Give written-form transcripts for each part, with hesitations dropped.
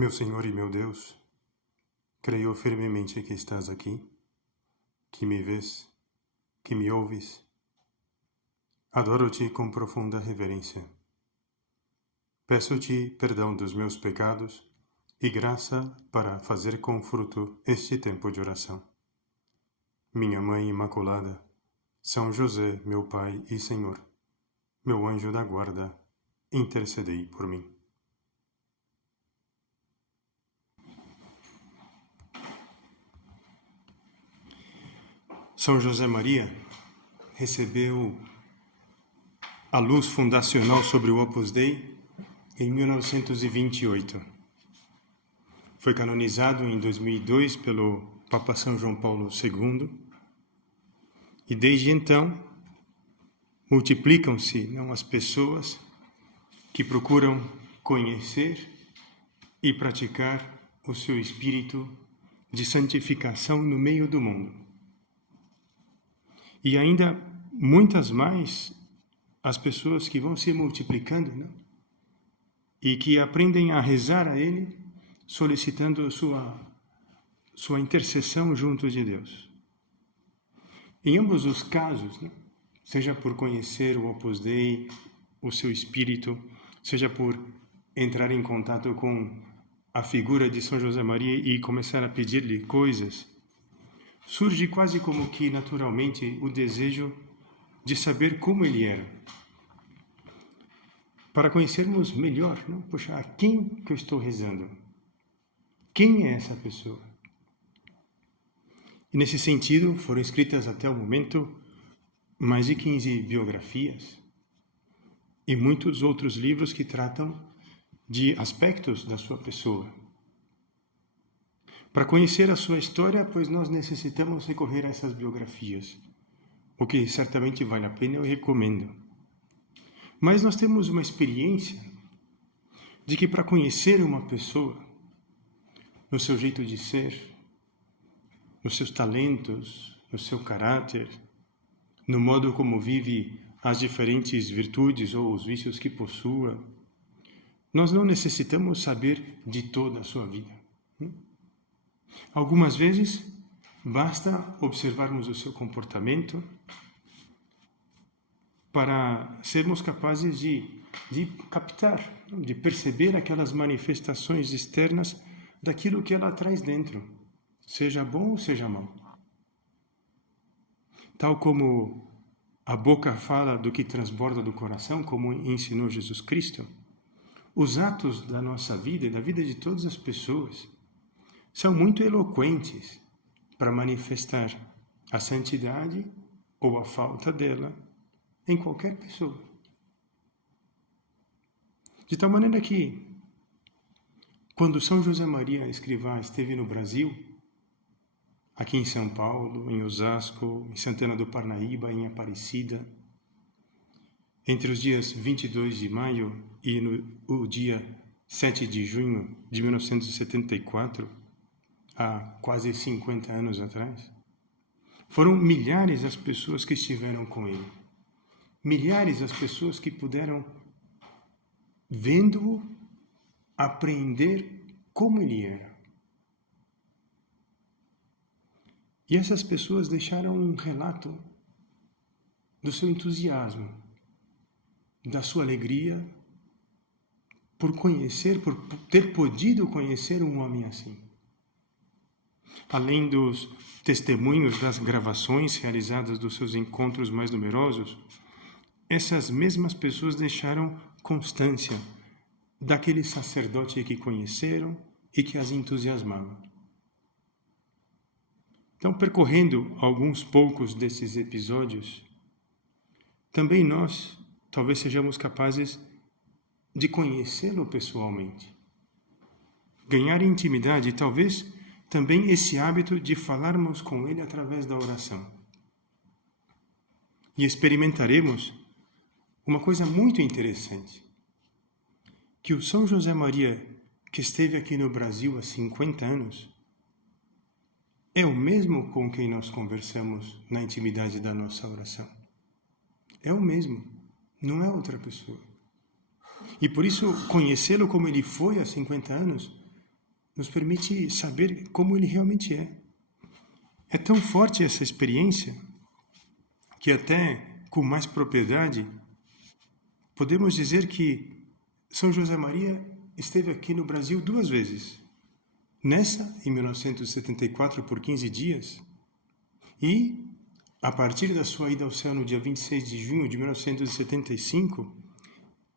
Meu Senhor e meu Deus, creio firmemente que estás aqui, que me vês, que me ouves. Adoro-te com profunda reverência. Peço-te perdão dos meus pecados e graça para fazer com fruto este tempo de oração. Minha Mãe Imaculada, São José, meu Pai e Senhor, meu anjo da guarda, intercedei por mim. São José Maria recebeu a luz fundacional sobre o Opus Dei em 1928. Foi canonizado em 2002 pelo Papa São João Paulo II e desde então multiplicam-se as pessoas que procuram conhecer e praticar o seu espírito de santificação no meio do mundo. E ainda muitas mais as pessoas que vão se multiplicando, e que aprendem a rezar a Ele, solicitando sua intercessão junto de Deus. Em ambos os casos, seja por conhecer o Opus Dei, o seu espírito, seja por entrar em contato com a figura de São José Maria e começar a pedir-lhe coisas, surge quase como que naturalmente o desejo de saber como ele era. Para conhecermos melhor, Poxa, a quem que eu estou rezando? Quem é essa pessoa? E nesse sentido, foram escritas até o momento mais de 15 biografias e muitos outros livros que tratam de aspectos da sua pessoa. Para conhecer a sua história, pois nós necessitamos recorrer a essas biografias, o que certamente vale a pena, eu recomendo. Mas nós temos uma experiência de que para conhecer uma pessoa, no seu jeito de ser, nos seus talentos, no seu caráter, no modo como vive as diferentes virtudes ou os vícios que possua, nós não necessitamos saber de toda a sua vida. Algumas vezes, basta observarmos o seu comportamento para sermos capazes de captar, de perceber aquelas manifestações externas daquilo que ela traz dentro, seja bom ou seja mal. Tal como a boca fala do que transborda do coração, como ensinou Jesus Cristo, os atos da nossa vida e da vida de todas as pessoas são muito eloquentes para manifestar a santidade ou a falta dela em qualquer pessoa. De tal maneira que, quando São José Maria Escrivá esteve no Brasil, aqui em São Paulo, em Osasco, em Santana do Parnaíba, em Aparecida, entre os dias 22 de maio e o dia 7 de junho de 1974, há quase 50 anos atrás, foram milhares as pessoas que estiveram com ele. Milhares as pessoas que puderam, vendo-o, aprender como ele era. E essas pessoas deixaram um relato do seu entusiasmo, da sua alegria por conhecer, por ter podido conhecer um homem assim. Além dos testemunhos das gravações realizadas dos seus encontros mais numerosos, essas mesmas pessoas deixaram constância daquele sacerdote que conheceram e que as entusiasmava. Então, percorrendo alguns poucos desses episódios, também nós talvez sejamos capazes de conhecê-lo pessoalmente, ganhar intimidade e talvez também esse hábito de falarmos com ele através da oração. E experimentaremos uma coisa muito interessante, que o São José Maria, que esteve aqui no Brasil há 50 anos, é o mesmo com quem nós conversamos na intimidade da nossa oração. É o mesmo, não é outra pessoa. E por isso, conhecê-lo como ele foi há 50 anos nos permite saber como ele realmente é. É tão forte essa experiência que até com mais propriedade podemos dizer que São José Maria esteve aqui no Brasil 2 vezes. Nessa, em 1974, por 15 dias, e, a partir da sua ida ao céu no dia 26 de junho de 1975,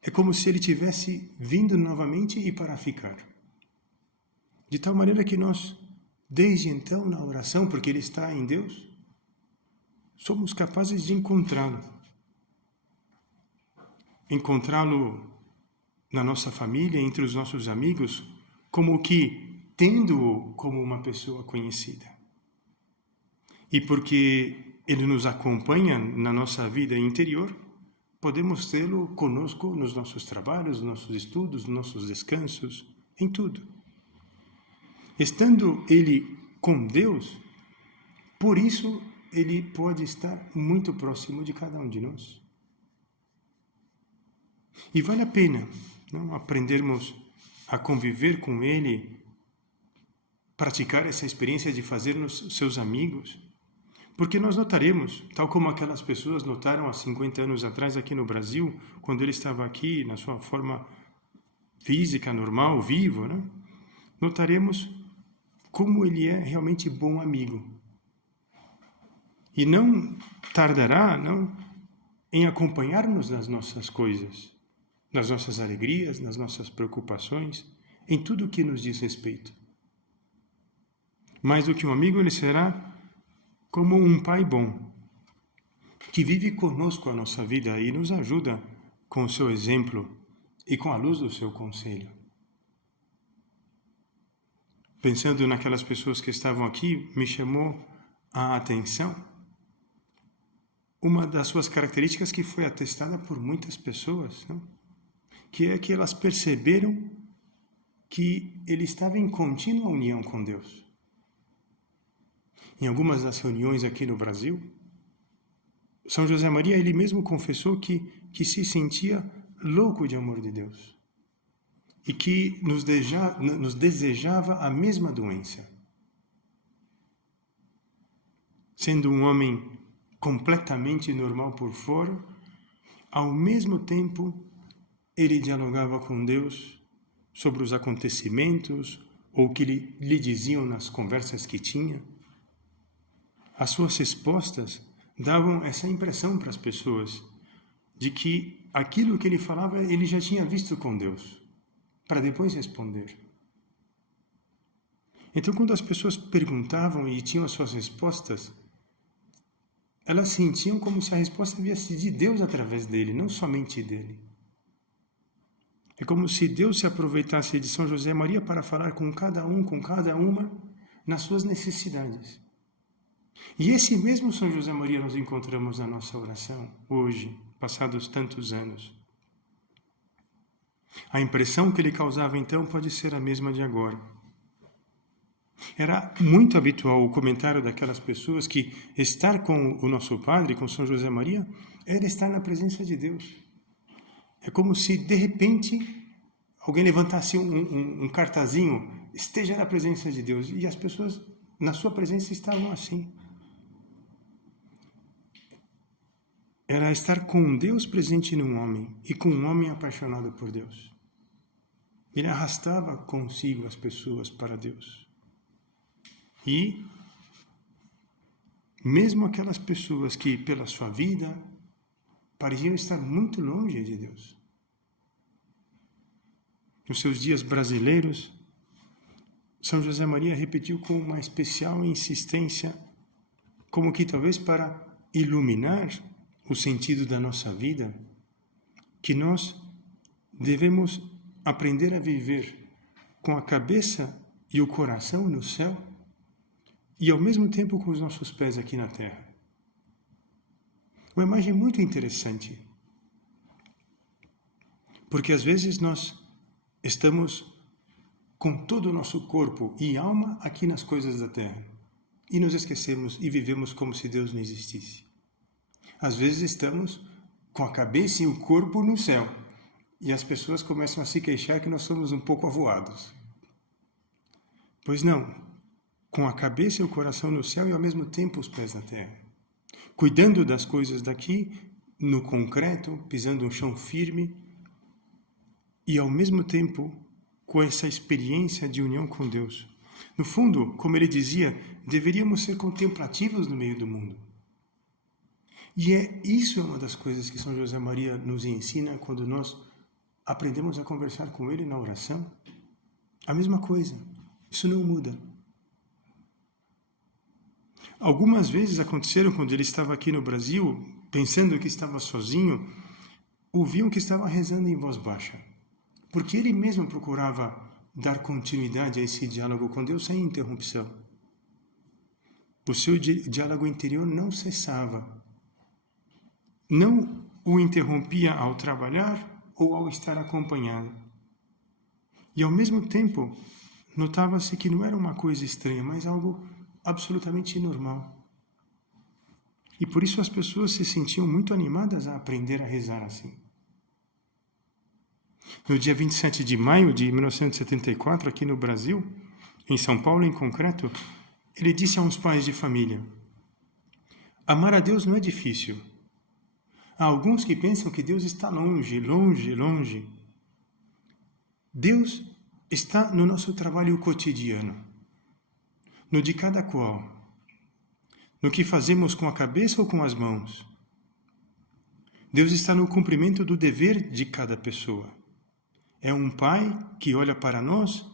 é como se ele tivesse vindo novamente e para ficar. De tal maneira que nós, desde então, na oração, porque ele está em Deus, somos capazes de encontrá-lo. Encontrá-lo na nossa família, entre os nossos amigos, como que tendo-o como uma pessoa conhecida. E porque ele nos acompanha na nossa vida interior, podemos tê-lo conosco nos nossos trabalhos, nos nossos estudos, nos nossos descansos, em tudo. Estando ele com Deus, por isso ele pode estar muito próximo de cada um de nós. E vale a pena não aprendermos a conviver com ele, praticar essa experiência de fazer-nos seus amigos, porque nós notaremos, tal como aquelas pessoas notaram há 50 anos atrás aqui no Brasil, quando ele estava aqui na sua forma física, normal, vivo, né? Notaremos como ele é realmente bom amigo. E não tardará em acompanhar-nos nas nossas coisas, nas nossas alegrias, nas nossas preocupações, em tudo o que nos diz respeito. Mais do que um amigo, ele será como um pai bom, que vive conosco a nossa vida e nos ajuda com o seu exemplo e com a luz do seu conselho. Pensando naquelas pessoas que estavam aqui, me chamou a atenção uma das suas características que foi atestada por muitas pessoas, não? Que é que elas perceberam que ele estava em contínua união com Deus. Em algumas das reuniões aqui no Brasil, São José Maria, ele mesmo confessou que se sentia louco de amor de Deus e que nos desejava a mesma doença. Sendo um homem completamente normal por fora, ao mesmo tempo ele dialogava com Deus sobre os acontecimentos ou o que lhe diziam nas conversas que tinha. As suas respostas davam essa impressão para as pessoas de que aquilo que ele falava ele já tinha visto com Deus, para depois responder. Então, quando as pessoas perguntavam e tinham as suas respostas, elas sentiam como se a resposta viesse de Deus através dele, não somente dele. É como se Deus se aproveitasse de São José Maria para falar com cada um, com cada uma, nas suas necessidades. E esse mesmo São José Maria nós encontramos na nossa oração, hoje, passados tantos anos. A impressão que ele causava então pode ser a mesma de agora. Era muito habitual o comentário daquelas pessoas que estar com o nosso Padre, com São José Maria, era estar na presença de Deus. É como se, de repente, alguém levantasse um cartazinho, esteja na presença de Deus, e as pessoas, na sua presença, estavam assim. Era estar com Deus presente num homem, e com um homem apaixonado por Deus. Ele arrastava consigo as pessoas para Deus. E, mesmo aquelas pessoas que, pela sua vida, pareciam estar muito longe de Deus. Nos seus dias brasileiros, São José Maria repetiu com uma especial insistência, como que talvez para iluminar o sentido da nossa vida, que nós devemos aprender a viver com a cabeça e o coração no céu e ao mesmo tempo com os nossos pés aqui na terra. Uma imagem muito interessante, porque às vezes nós estamos com todo o nosso corpo e alma aqui nas coisas da terra e nos esquecemos e vivemos como se Deus não existisse. Às vezes estamos com a cabeça e o corpo no céu e as pessoas começam a se queixar que nós somos um pouco avoados. Pois não, com a cabeça e o coração no céu e ao mesmo tempo os pés na terra. Cuidando das coisas daqui, no concreto, pisando um chão firme e ao mesmo tempo com essa experiência de união com Deus. No fundo, como ele dizia, deveríamos ser contemplativos no meio do mundo. E isso é uma das coisas que São José Maria nos ensina quando nós aprendemos a conversar com ele na oração. A mesma coisa, isso não muda. Algumas vezes aconteceram quando ele estava aqui no Brasil, pensando que estava sozinho, ouviam que estava rezando em voz baixa. Porque ele mesmo procurava dar continuidade a esse diálogo com Deus sem interrupção. O seu diálogo interior não cessava. Não o interrompia ao trabalhar ou ao estar acompanhado. E ao mesmo tempo, notava-se que não era uma coisa estranha, mas algo absolutamente normal. E por isso as pessoas se sentiam muito animadas a aprender a rezar assim. No dia 27 de maio de 1974, aqui no Brasil, em São Paulo em concreto, ele disse a uns pais de família: amar a Deus não é difícil. Há alguns que pensam que Deus está longe, longe, longe. Deus está no nosso trabalho cotidiano, no de cada qual, no que fazemos com a cabeça ou com as mãos. Deus está no cumprimento do dever de cada pessoa. É um Pai que olha para nós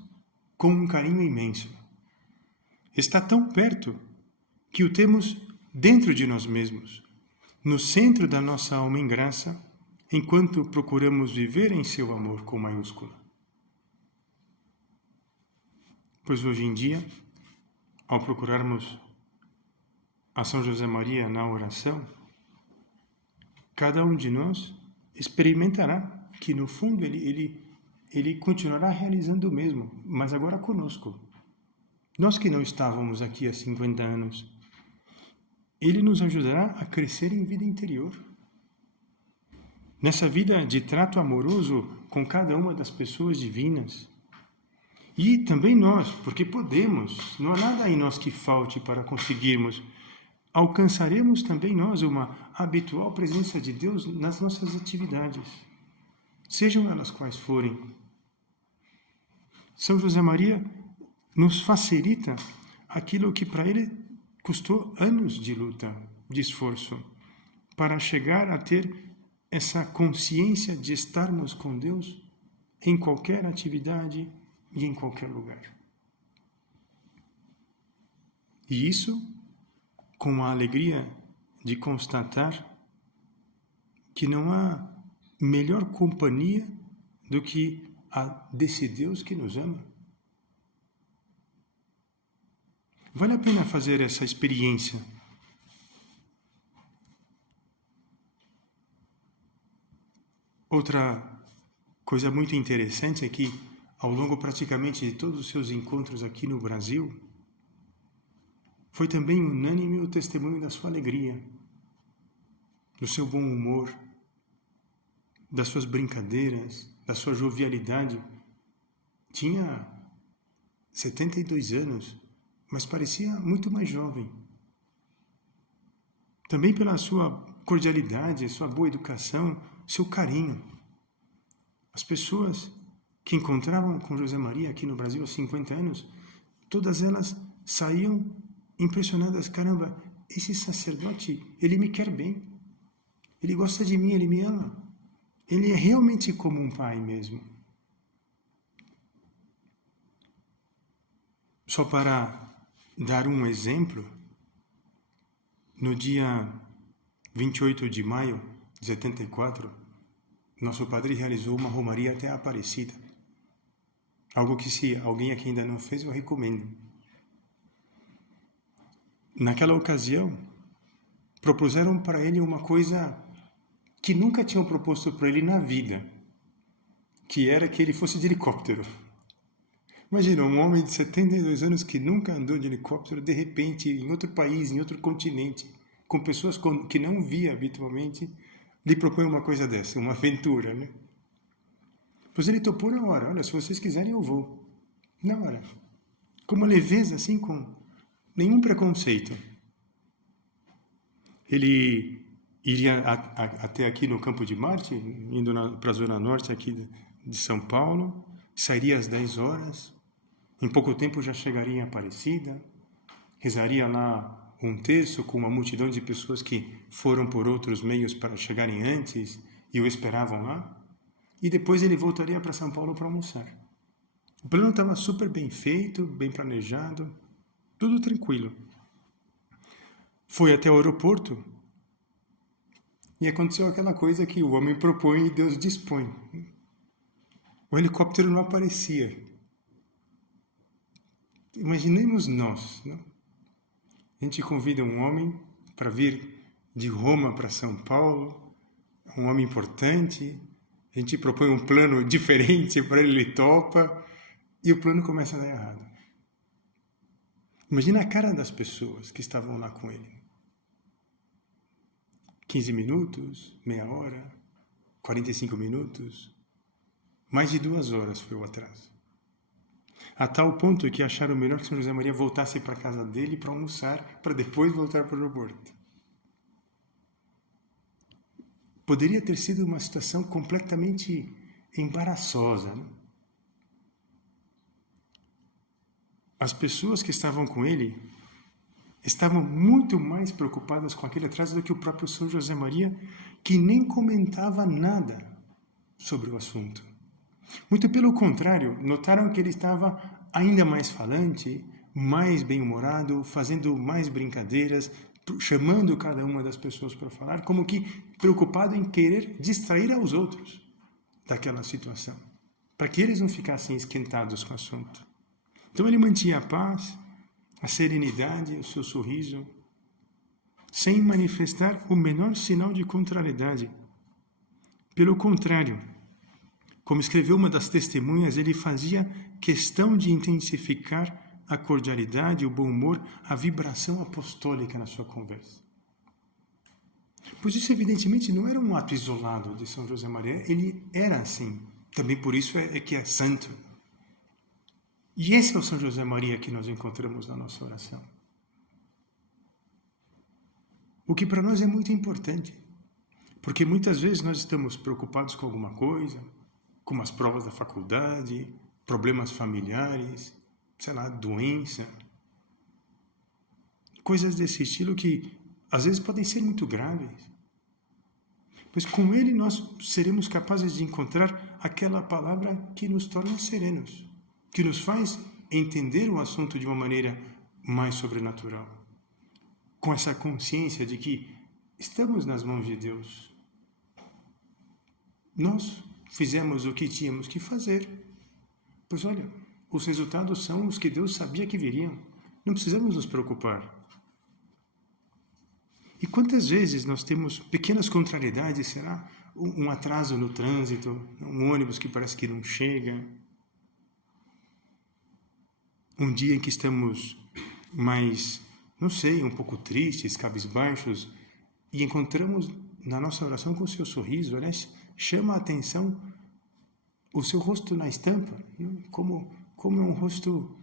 com um carinho imenso. Está tão perto que o temos dentro de nós mesmos, no centro da nossa alma em graça, enquanto procuramos viver em seu amor com maiúscula. Pois hoje em dia, ao procurarmos a São José Maria na oração, cada um de nós experimentará que, no fundo, ele continuará realizando o mesmo, mas agora conosco. Nós que não estávamos aqui há 50 anos, ele nos ajudará a crescer em vida interior. Nessa vida de trato amoroso com cada uma das pessoas divinas. E também nós, porque podemos, não há nada em nós que falte para conseguirmos. Alcançaremos também nós uma habitual presença de Deus nas nossas atividades, sejam elas quais forem. São José Maria nos facilita aquilo que para ele custou anos de luta, de esforço, para chegar a ter essa consciência de estarmos com Deus em qualquer atividade e em qualquer lugar. E isso com a alegria de constatar que não há melhor companhia do que a desse Deus que nos ama. Vale a pena fazer essa experiência. Outra coisa muito interessante é que, ao longo praticamente de todos os seus encontros aqui no Brasil, foi também unânime o testemunho da sua alegria, do seu bom humor, das suas brincadeiras, da sua jovialidade. Tinha 72 anos, mas parecia muito mais jovem. Também pela sua cordialidade, sua boa educação, seu carinho. As pessoas que encontravam com José Maria aqui no Brasil há 50 anos, todas elas saíam impressionadas. Caramba, esse sacerdote, ele me quer bem. Ele gosta de mim, ele me ama. Ele é realmente como um pai mesmo. Só para dar um exemplo, no dia 28 de maio de 74, nosso padre realizou uma romaria até a Aparecida. Algo que, se alguém aqui ainda não fez, eu recomendo. Naquela ocasião, propuseram para ele uma coisa que nunca tinham proposto para ele na vida, que era que ele fosse de helicóptero. Imagina, um homem de 72 anos que nunca andou de helicóptero, de repente, em outro país, em outro continente, com pessoas que não via habitualmente, lhe propõe uma coisa dessa, uma aventura, né? Pois ele topou na hora. Olha, se vocês quiserem, eu vou. Na hora. com uma leveza, assim, com nenhum preconceito. Ele iria até aqui no Campo de Marte, indo para a zona norte aqui de São Paulo, sairia às 10 horas, em pouco tempo já chegaria em Aparecida, rezaria lá um terço com uma multidão de pessoas que foram por outros meios para chegarem antes e o esperavam lá, e depois ele voltaria para São Paulo para almoçar. O plano estava super bem feito, bem planejado, tudo tranquilo. Foi até o aeroporto e aconteceu aquela coisa que o homem propõe e Deus dispõe. O helicóptero não aparecia. Imaginemos nós, não? A gente convida um homem para vir de Roma para São Paulo, um homem importante, a gente propõe um plano diferente para ele topa, e o plano começa a dar errado. Imagina a cara das pessoas que estavam lá com ele. 15 minutos, meia hora, 45 minutos, mais de 2 horas foi o atraso. A tal ponto que acharam melhor que São José Maria voltasse para a casa dele para almoçar, para depois voltar para o aeroporto. Poderia ter sido uma situação completamente embaraçosa, né? As pessoas que estavam com ele estavam muito mais preocupadas com aquele atraso do que o próprio São José Maria, que nem comentava nada sobre o assunto. Muito pelo contrário, notaram que ele estava ainda mais falante, mais bem-humorado, fazendo mais brincadeiras, chamando cada uma das pessoas para falar, como que preocupado em querer distrair aos outros daquela situação, para que eles não ficassem esquentados com o assunto. Então ele mantinha a paz, a serenidade, o seu sorriso, sem manifestar o menor sinal de contrariedade. Pelo contrário, como escreveu uma das testemunhas, ele fazia questão de intensificar a cordialidade, o bom humor, a vibração apostólica na sua conversa. Pois isso, evidentemente, não era um ato isolado de São José Maria, ele era assim. Também por isso é que é santo. E esse é o São José Maria que nós encontramos na nossa oração. O que para nós é muito importante, porque muitas vezes nós estamos preocupados com alguma coisa, como as provas da faculdade, problemas familiares, sei lá, doença, coisas desse estilo que às vezes podem ser muito graves. Pois com ele nós seremos capazes de encontrar aquela palavra que nos torna serenos, que nos faz entender o assunto de uma maneira mais sobrenatural, com essa consciência de que estamos nas mãos de Deus. Nós fizemos o que tínhamos que fazer. Pois olha, os resultados são os que Deus sabia que viriam. Não precisamos nos preocupar. E quantas vezes nós temos pequenas contrariedades, será? Um atraso no trânsito, um ônibus que parece que não chega, um dia em que estamos mais, não sei, um pouco tristes, cabisbaixos, e encontramos na nossa oração com o seu sorriso, aliás, chama a atenção o seu rosto na estampa, né? Como é um rosto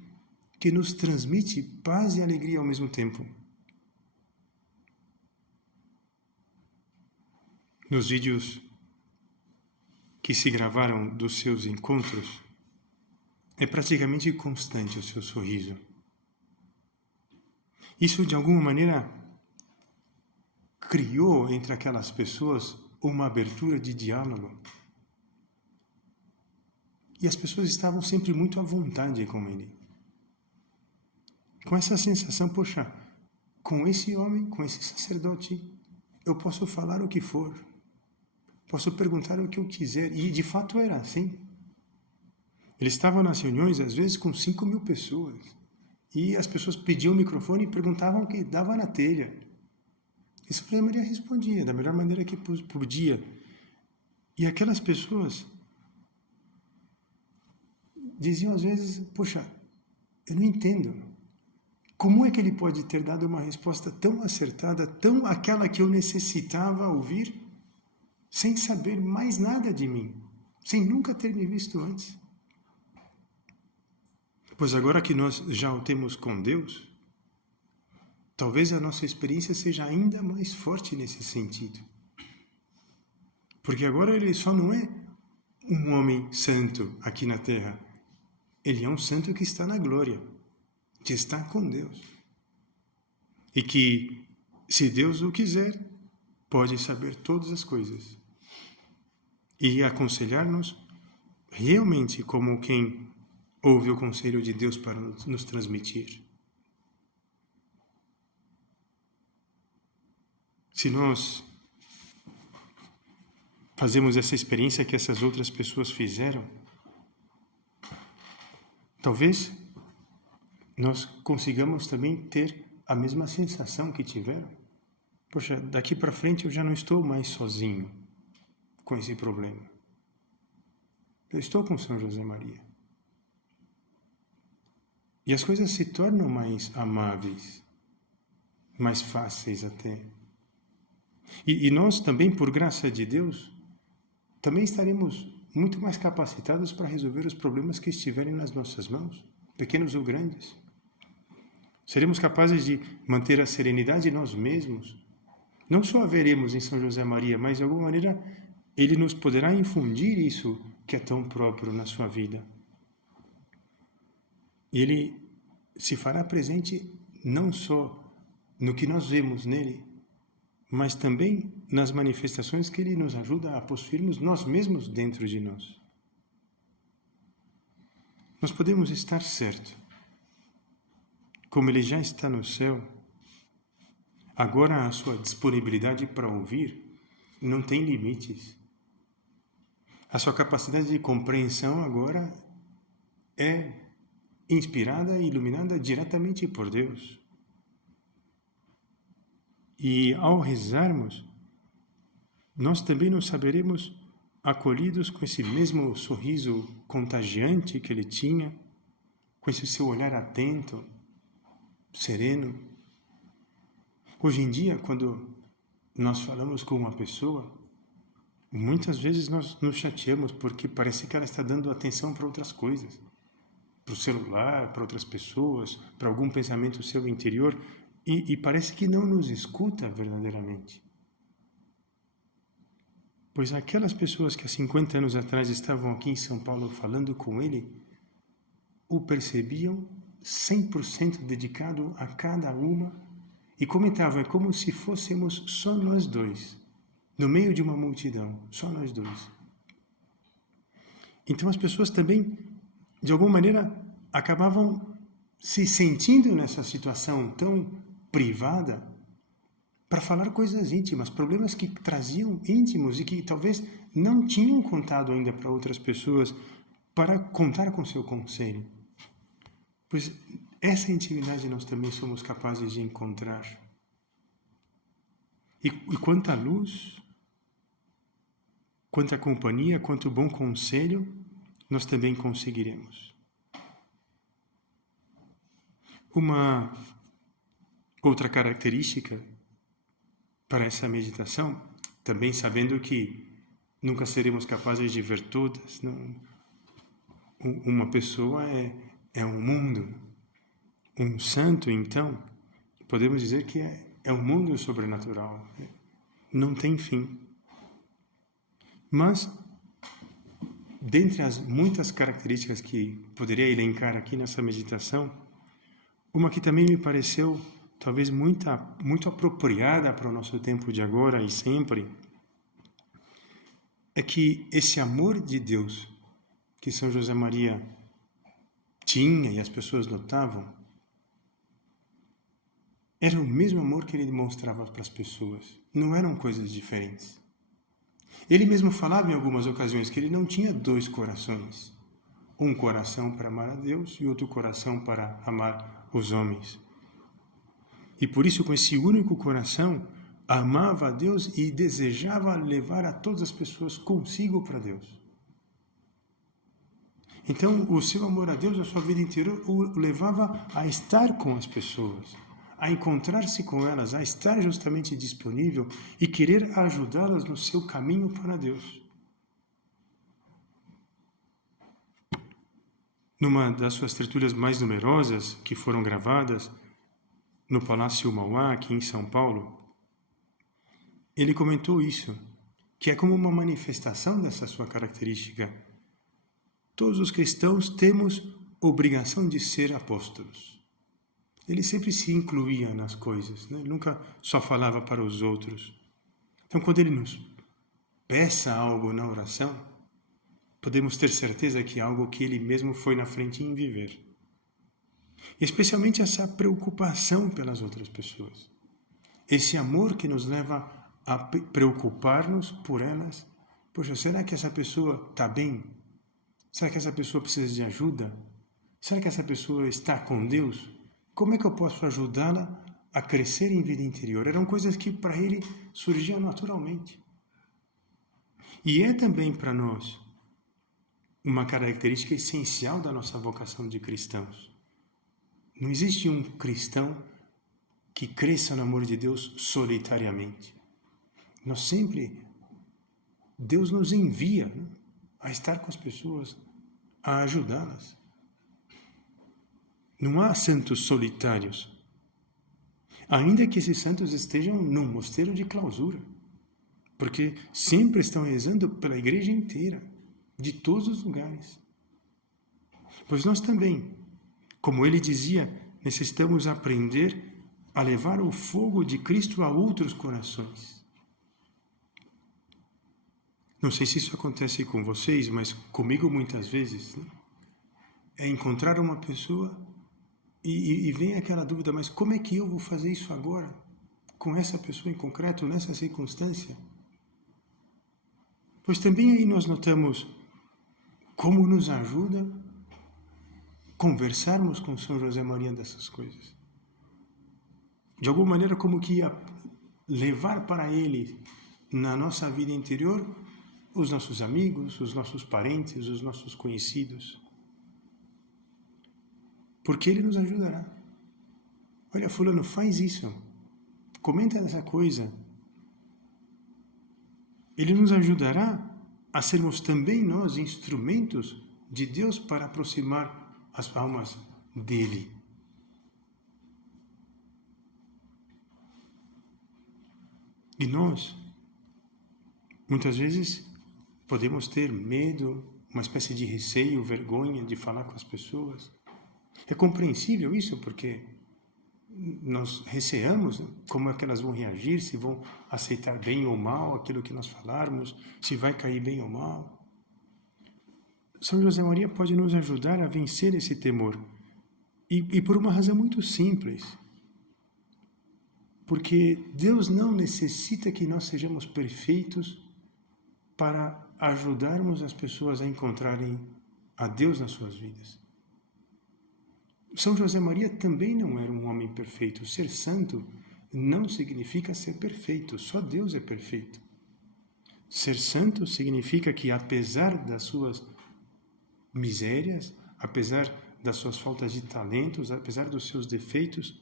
que nos transmite paz e alegria ao mesmo tempo. Nos vídeos que se gravaram dos seus encontros, é praticamente constante o seu sorriso. Isso, de alguma maneira, criou entre aquelas pessoas uma abertura de diálogo. E as pessoas estavam sempre muito à vontade com ele. Com essa sensação, poxa, com esse homem, com esse sacerdote, eu posso falar o que for. Posso perguntar o que eu quiser. E de fato era assim. Ele estava nas reuniões, às vezes, com 5.000 pessoas. E as pessoas pediam o microfone e perguntavam o que dava na telha. E São José Maria respondia da melhor maneira que podia. E aquelas pessoas diziam às vezes, poxa, eu não entendo. Como é que ele pode ter dado uma resposta tão acertada, tão aquela que eu necessitava ouvir, sem saber mais nada de mim, sem nunca ter me visto antes? Pois agora que nós já o temos com Deus, talvez a nossa experiência seja ainda mais forte nesse sentido. Porque agora ele só não é um homem santo aqui na terra. Ele é um santo que está na glória, que está com Deus. E que, se Deus o quiser, pode saber todas as coisas. E aconselhar-nos realmente como quem ouve o conselho de Deus para nos transmitir. Se nós fazemos essa experiência que essas outras pessoas fizeram, talvez nós consigamos também ter a mesma sensação que tiveram. Poxa, daqui para frente eu já não estou mais sozinho com esse problema. Eu estou com São José Maria. E as coisas se tornam mais amáveis, mais fáceis até. E nós também, por graça de Deus, também estaremos muito mais capacitados para resolver os problemas que estiverem nas nossas mãos, pequenos ou grandes. Seremos capazes de manter a serenidade em nós mesmos. Não só a veremos em São José Maria, mas de alguma maneira ele nos poderá infundir isso que é tão próprio na sua vida. E ele se fará presente não só no que nós vemos nele, mas também nas manifestações que ele nos ajuda a possuirmos nós mesmos dentro de nós. Nós podemos estar certos, como ele já está no céu, agora a sua disponibilidade para ouvir não tem limites. A sua capacidade de compreensão agora é inspirada e iluminada diretamente por Deus. E ao rezarmos, nós também nos saberemos acolhidos com esse mesmo sorriso contagiante que ele tinha, com esse seu olhar atento, sereno. Hoje em dia, quando nós falamos com uma pessoa, muitas vezes nós nos chateamos porque parece que ela está dando atenção para outras coisas, para o celular, para outras pessoas, para algum pensamento seu interior, e parece que não nos escuta verdadeiramente. Pois aquelas pessoas que há 50 anos atrás estavam aqui em São Paulo falando com ele, o percebiam 100% dedicado a cada uma e comentavam, é como se fôssemos só nós dois, no meio de uma multidão, só nós dois. Então as pessoas também, de alguma maneira, acabavam se sentindo nessa situação tão privada para falar coisas íntimas, problemas que traziam íntimos e que talvez não tinham contado ainda para outras pessoas para contar com seu conselho. Pois essa intimidade nós também somos capazes de encontrar. E quanta luz, quanta companhia, quanto bom conselho nós também conseguiremos. Uma outra característica para essa meditação, também sabendo que nunca seremos capazes de ver todas. Não? Uma pessoa é um mundo. Um santo, então, podemos dizer que é um mundo sobrenatural. Não tem fim. Mas, dentre as muitas características que poderia elencar aqui nessa meditação, uma que também me pareceu talvez muito apropriada para o nosso tempo de agora e sempre, é que esse amor de Deus que São José Maria tinha e as pessoas notavam, era o mesmo amor que ele demonstrava para as pessoas, não eram coisas diferentes. Ele mesmo falava em algumas ocasiões que ele não tinha dois corações, um coração para amar a Deus e outro coração para amar os homens. E por isso, com esse único coração, amava a Deus e desejava levar a todas as pessoas consigo para Deus. Então, o seu amor a Deus, a sua vida inteira, o levava a estar com as pessoas, a encontrar-se com elas, a estar justamente disponível e querer ajudá-las no seu caminho para Deus. Numa das suas tertúlias mais numerosas, que foram gravadas no Palácio Mauá, aqui em São Paulo, ele comentou isso, que é como uma manifestação dessa sua característica. Todos os cristãos temos obrigação de ser apóstolos. Ele sempre se incluía nas coisas, né? Ele nunca só falava para os outros. Então, quando ele nos peça algo na oração, podemos ter certeza que é algo que ele mesmo foi na frente em viver. E especialmente essa preocupação pelas outras pessoas. Esse amor que nos leva a preocupar-nos por elas. Poxa, será que essa pessoa está bem? Será que essa pessoa precisa de ajuda? Será que essa pessoa está com Deus? Como é que eu posso ajudá-la a crescer em vida interior? Eram coisas que para ele surgiam naturalmente. E é também para nós uma característica essencial da nossa vocação de cristãos. Não existe um cristão que cresça no amor de Deus solitariamente. Nós sempre, Deus nos envia, né, a estar com as pessoas, a ajudá-las. Não há santos solitários, ainda que esses santos estejam num mosteiro de clausura, porque sempre estão rezando pela igreja inteira, de todos os lugares. Pois nós também, como ele dizia, necessitamos aprender a levar o fogo de Cristo a outros corações. Não sei se isso acontece com vocês, mas comigo muitas vezes, né? É encontrar uma pessoa e vem aquela dúvida, mas como é que eu vou fazer isso agora? Com essa pessoa em concreto, nessa circunstância? Pois também aí nós notamos como nos ajuda conversarmos com São José Maria dessas coisas. De alguma maneira, como que ia levar para ele, na nossa vida interior, os nossos amigos, os nossos parentes, os nossos conhecidos. Porque ele nos ajudará. Olha, fulano, faz isso. Comenta essa coisa. Ele nos ajudará a sermos também nós instrumentos de Deus para aproximar as almas dele. E nós, muitas vezes, podemos ter medo, uma espécie de receio, vergonha de falar com as pessoas. É compreensível isso, porque nós receamos, né, como é que elas vão reagir, se vão aceitar bem ou mal aquilo que nós falarmos, se vai cair bem ou mal. São José Maria pode nos ajudar a vencer esse temor. E por uma razão muito simples. Porque Deus não necessita que nós sejamos perfeitos para ajudarmos as pessoas a encontrarem a Deus nas suas vidas. São José Maria também não era um homem perfeito. Ser santo não significa ser perfeito, só Deus é perfeito. Ser santo significa que, apesar das suas misérias, apesar das suas faltas de talentos, apesar dos seus defeitos,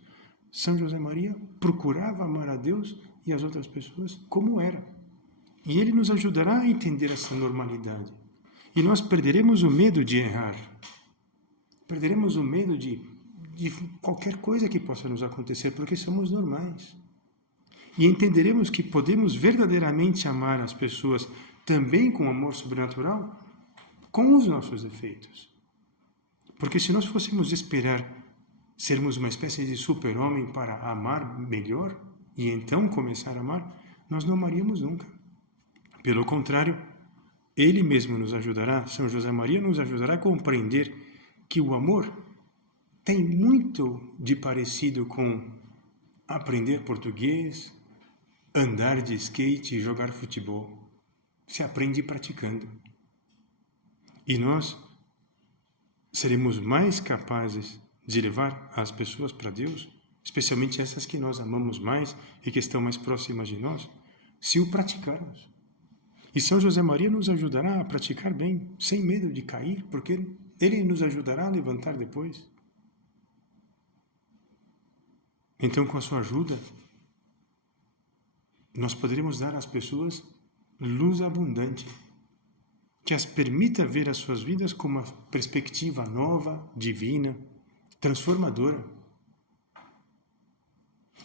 São José Maria procurava amar a Deus e as outras pessoas como era. E ele nos ajudará a entender essa normalidade. E nós perderemos o medo de errar. Perderemos o medo de qualquer coisa que possa nos acontecer, porque somos normais. E entenderemos que podemos verdadeiramente amar as pessoas também com amor sobrenatural, com os nossos defeitos. Porque se nós fôssemos esperar sermos uma espécie de super-homem para amar melhor, e então começar a amar, nós não amaríamos nunca. Pelo contrário, ele mesmo nos ajudará, São José Maria nos ajudará a compreender que o amor tem muito de parecido com aprender português, andar de skate e jogar futebol. Se aprende praticando. E nós seremos mais capazes de levar as pessoas para Deus, especialmente essas que nós amamos mais e que estão mais próximas de nós, se o praticarmos. E São José Maria nos ajudará a praticar bem, sem medo de cair, porque ele nos ajudará a levantar depois. Então, com a sua ajuda, nós poderemos dar às pessoas luz abundante, que as permita ver as suas vidas com uma perspectiva nova, divina, transformadora.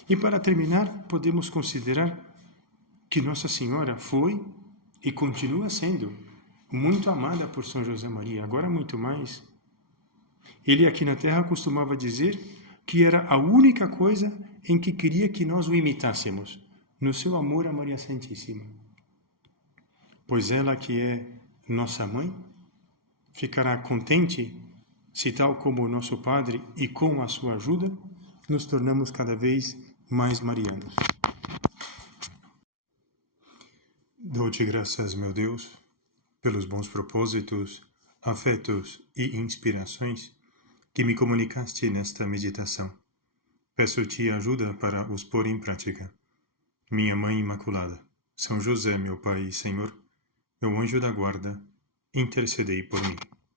E para terminar, podemos considerar que Nossa Senhora foi e continua sendo muito amada por São José Maria, agora muito mais. Ele aqui na Terra costumava dizer que era a única coisa em que queria que nós o imitássemos, no seu amor a Maria Santíssima. Pois ela, que é nossa mãe, ficará contente se, tal como o nosso Padre e com a sua ajuda, nos tornamos cada vez mais marianos. Dou-te graças, meu Deus, pelos bons propósitos, afetos e inspirações que me comunicaste nesta meditação. Peço-te ajuda para os pôr em prática. Minha Mãe Imaculada, São José, meu Pai e Senhor, meu anjo da guarda, intercedei por mim.